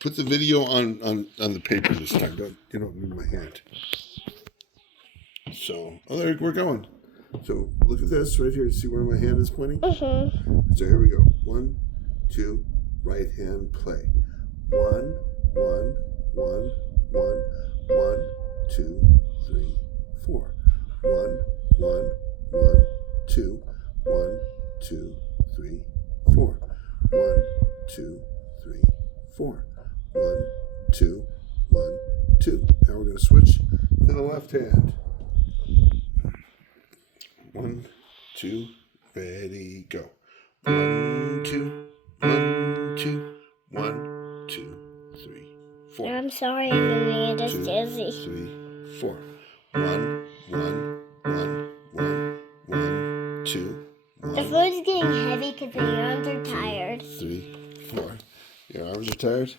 Put the video on the paper this time. You don't need my hand. So, there we're going. So look at this right here. See where my hand is pointing? Mm-hmm. So here we go. 1, 2, right hand play. 1, 1, 1, 1, 1, 2, 3, 4. 1, 1, 1, 2, 1, 2, 3, 4. 1, 2, 3, 4. 1, 2, 1, 2. Now we're going to switch to the left hand. 1, 2, ready, go. 1, 2, 1, 2, 1, 2, 3, 4. I'm sorry, I'm moving it 2, dizzy. 3, 4. 1, 1, 1, 1, 1, 2, 1. The food's getting heavy because my arms are tired. 3, 4. Your arms are tired?